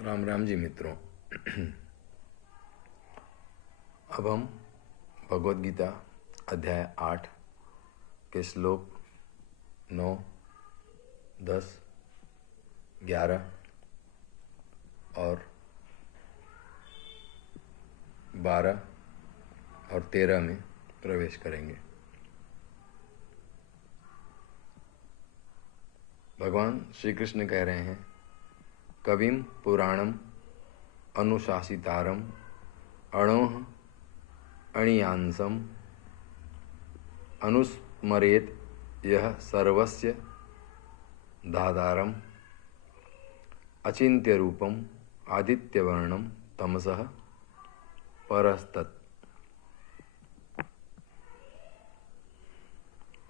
राम राम जी मित्रों। अब हम भगवद गीता अध्याय 8 के श्लोक 9, 10, 11 और 12 और 13 में प्रवेश करेंगे। भगवान श्री कृष्ण कह रहे हैं, कविम पुराणम अनुशासितारम अणोह अणियांसम अनुस्मरेत यह सर्वस्य दातारम अचिन्त्य रूपम आदित्यवर्णम तमसः परस्तत्।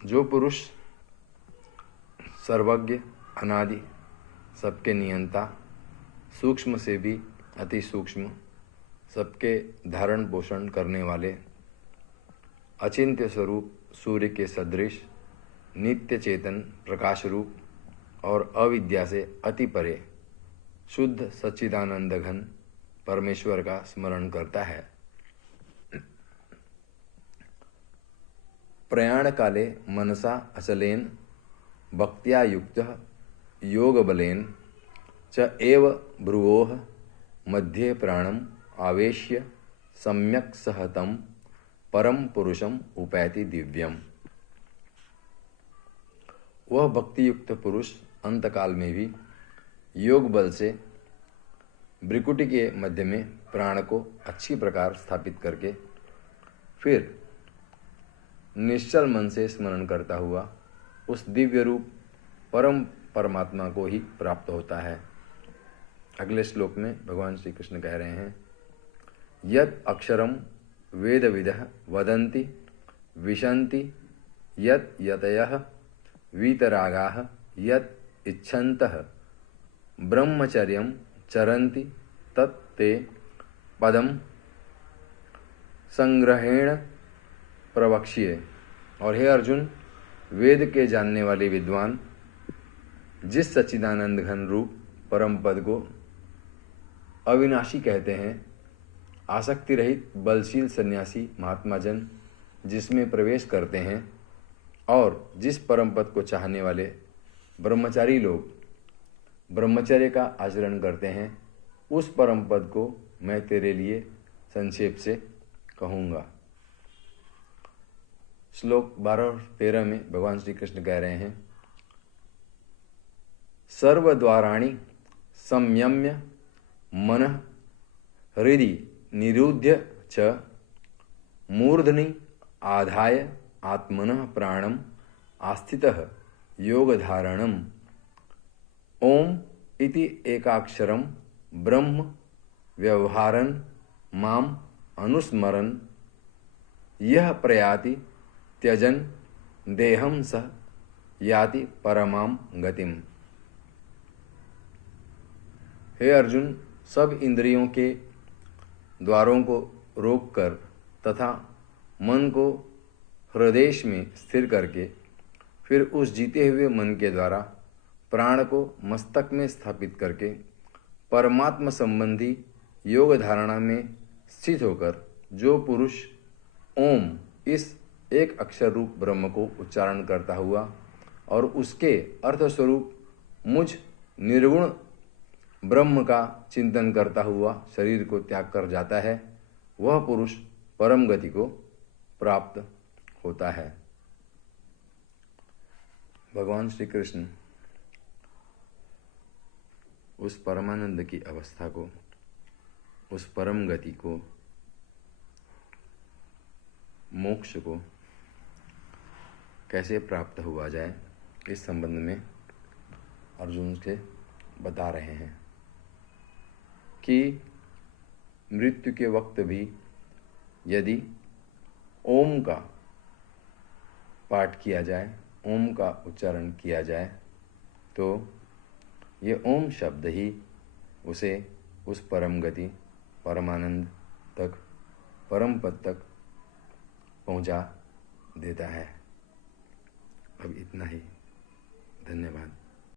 जो पुरुष सर्वज्ञ, अनादि, सबके नियंता, सूक्ष्म से भी अति सूक्ष्म, सबके धारण पोषण करने वाले, अचिंत्य स्वरूप सूर्य के सदृश, नित्य चेतन प्रकाश रूप और अविद्या से अति परे शुद्ध सच्चिदानंद घन परमेश्वर का स्मरण करता है। प्रयाण काले मनसा अचलेन भक्त्या युक्तः योग बलेन च एव भ्रुवोः मध्ये प्राणम आवेश्य सम्यक सहतम परम पुरुषम उपैति दिव्यम। वह भक्ति युक्त पुरुष अंतकाल में भी योग बल से भ्रिकुटी के मध्य में प्राण को अच्छी प्रकार स्थापित करके फिर निश्चल मन से स्मरण करता हुआ उस दिव्य रूप परम परमात्मा को ही प्राप्त होता है। अगले श्लोक में भगवान श्री कृष्ण कह रहे हैं, यत् अक्षरम वेदविदः वदन्ति विशन्ति यत् यतयः वीतरागाः यत् इच्छन्तः ब्रह्मचर्यं चरन्ति तत् ते पदम संग्रहेण प्रवक्ष्ये। और हे अर्जुन, वेद के जानने वाले विद्वान जिस सच्चिदानंद घन रूप परम पद को अविनाशी कहते हैं, आसक्ति रहित बलशील सन्यासी महात्मा जन जिसमें प्रवेश करते हैं और जिस परम पद को चाहने वाले ब्रह्मचारी लोग ब्रह्मचर्य का आचरण करते हैं, उस परम पद को मैं तेरे लिए संक्षेप से कहूँगा। श्लोक 12 और 13 में भगवान श्री कृष्ण कह रहे हैं, सर्वद्वाराणि संयम्य मनः हृदि निरुध्य च मूर्धनि आधाय आत्मनः प्राणम आस्थितः योगधारणम ओम इति एकाक्षरम ब्रह्म व्यवहारन् माम अनुस्मरन् यह प्रयाति त्यजन देहम सह याति परमाम गतिम। हे अर्जुन, सब इंद्रियों के द्वारों को रोककर तथा मन को हृदय में स्थिर करके फिर उस जीते हुए मन के द्वारा प्राण को मस्तक में स्थापित करके परमात्मा संबंधी योग धारणा में स्थित होकर जो पुरुष ओम इस एक अक्षर रूप ब्रह्म को उच्चारण करता हुआ और उसके अर्थ स्वरूप मुझ निर्गुण ब्रह्म का चिंतन करता हुआ शरीर को त्याग कर जाता है, वह पुरुष परम गति को प्राप्त होता है। भगवान श्री कृष्ण उस परमानंद की अवस्था को, उस परम गति को, मोक्ष को कैसे प्राप्त हुआ जाए, इस संबंध में अर्जुन से बता रहे हैं कि मृत्यु के वक्त भी यदि ओम का पाठ किया जाए, ओम का उच्चारण किया जाए, तो ये ओम शब्द ही उसे उस परम गति, परमानंद तक, परम पद तक पहुंचा देता है। अब इतना ही। धन्यवाद।